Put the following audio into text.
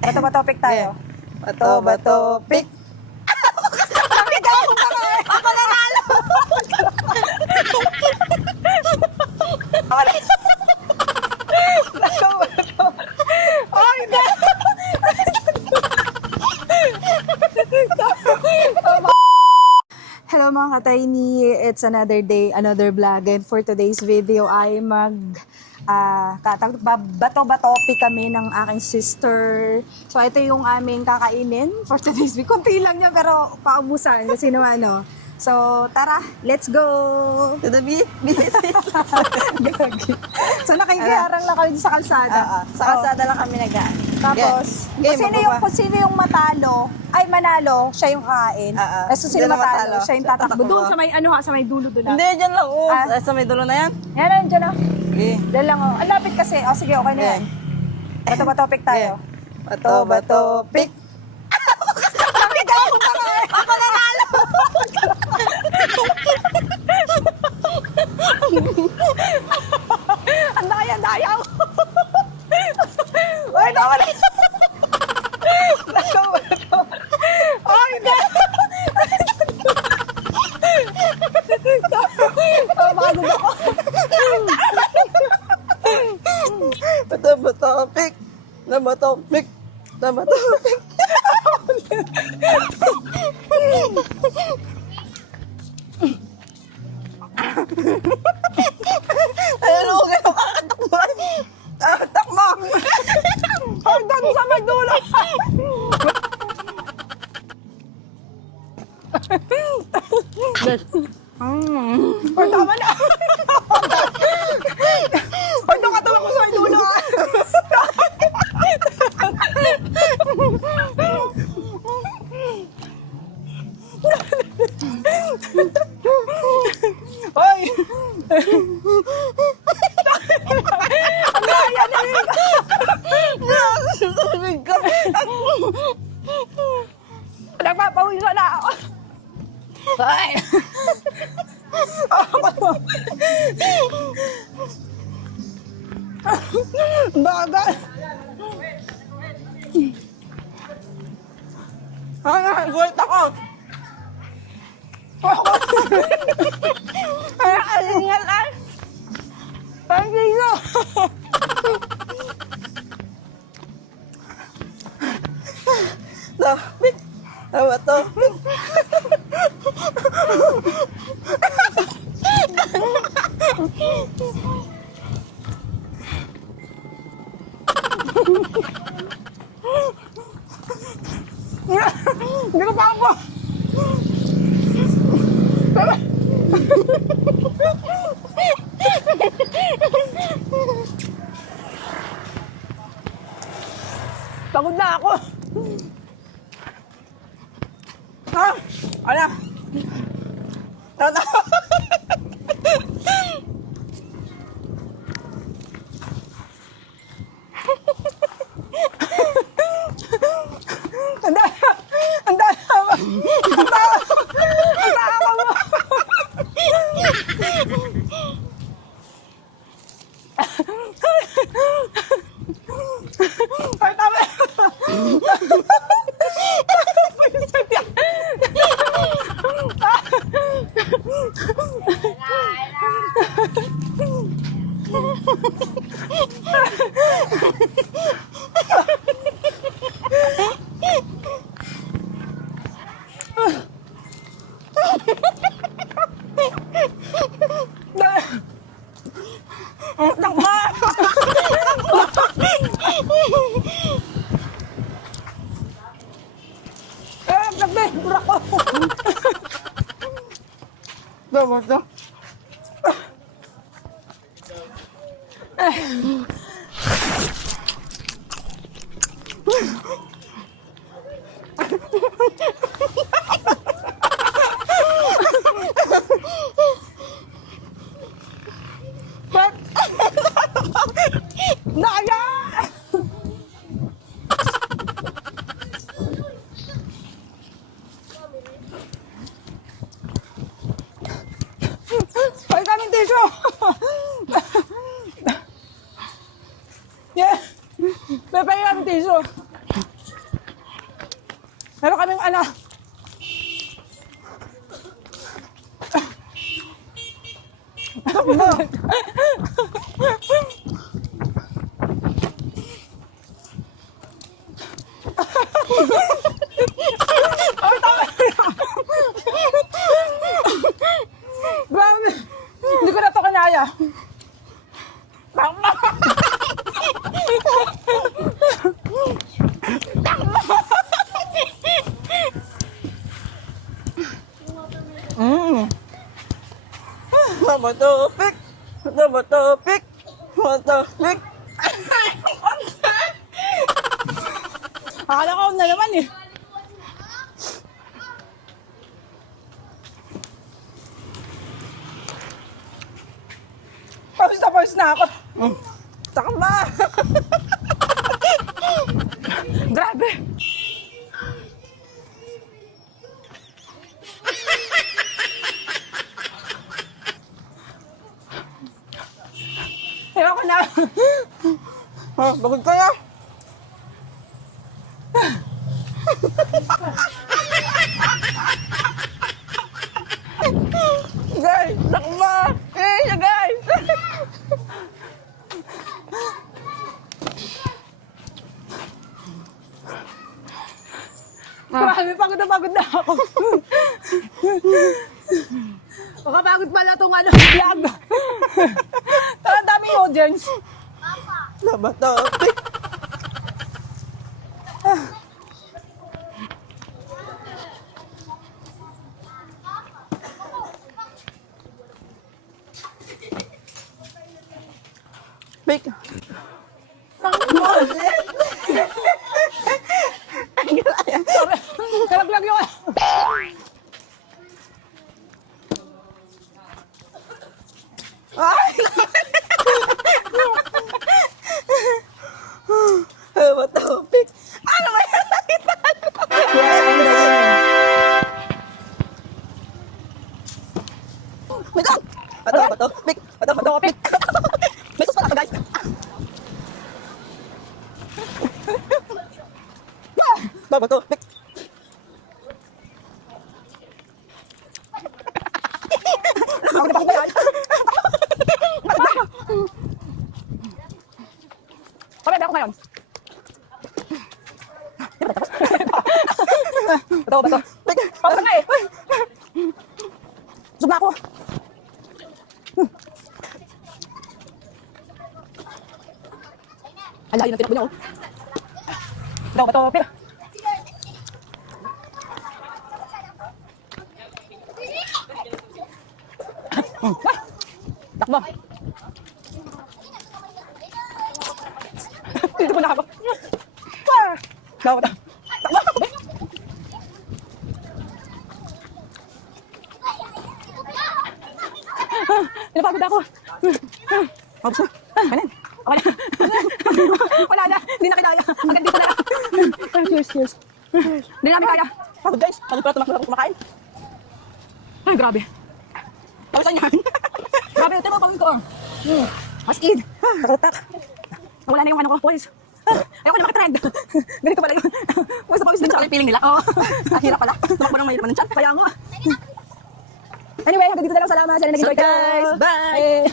Bato ba topic tayo? Bato ba topic? Bakit ako pa nga? Ako nanalo! Oh, hindi! Hello mga ka-tiny, it's another day, another vlog, and for today's video ay bato-batopic kami ng aking sister. So ito yung aming kakainin for today's video. Kunti lang yun pero paubusan kasi naman ano. So tara, let's go! To the beat? So nakikiharang lang kami sa kalsada. Sa kalsada lang kami nag-aan. Tapos, Game, kung sino yung manalo, siya yung kakain. Tapos sino matalo, siya yung tatakbo. Doon sa may, sa may dulo doon. Hindi, dyan lang. Sa may dulo na yan. Yan, dyan na. Okay. Dyan lang. Ang lapit kasi. Sige, okay na yan. Bato ba topic tayo? Bato ba topic? Bakit ako pa nga? Ako nanalo! Ang daya mo. Uy, nawala. Oh, hindi. Mapagod ako. Bato ba topic? Na ba topic? Na ba topic? Ayun ako kayo kakatakbuhan. Takbo! Hanggang sa may dulo. Or tama na. Or doon ka tulak mo sa may dulo. Hoy! Ang laya na rin. Nasusulig ka. Nagpapawisan na ako. Ay! Bagal. Gulit ako. Ay, alingan ay. Parang giso. Topic. Na ba topic? Hindi ko pa ako. Pagod na ako. Ala. Ang daya. Ang daya mo. Ang tawa mo. Ay, tama. Tama to. Naya! Ay, kaming tissue! Yeah! May pahinga kaming tissue! Meron kaming ano. Grabe. Hindi ko na to kanaya. Tama. Mama Topik! Mama Topik! Mama Topik! Akala ko na naman eh. Pawis na ako. Tama! Grabe. Ayoko na. Bakit kaya? Guys, takma! Siya guys! Grabe, pagod na ako. Makapagod pala itong ano, vlog. Ang daming audience. Mama Topik! Pik! Nalaglag yung Ay! Mama Topik! Ano ba yan? Wait lang! Mama Topik! Mama Topik! May sus pala ito guys! Mama Topik! Bakit ba yan? Pabebe ako ngayon. Bato, bato! Pik! Pausan na eh. Busog na ako. Ang layo ng tinakbo niya oh. Bato, pila. Takbo. Dito po na ako. Takbo. Napagod ako. Mabos na! Kanin! Okay na. Wala na. Hindi na kinaya. Hanggang dito na lang. Cheers. Hindi namin kaya. Pagod guys! Pagod pala kumakain! Ay, grabe. Pawisan yan! Grabe, ito mo pawin ko. As in. Nakatak! Wala na yung ano ko. Pawis. Ayoko na makatrend. Ganito pala yun. Pawis na pawis din sa Yung feeling nila? Oo. Ang hirap pala! Tumakbo ng mahirap ng tiyan! Kaya nga. Anyway, hanggang dito na lang. Salamat. Sana nag-enjoy ka. Bye! Eh,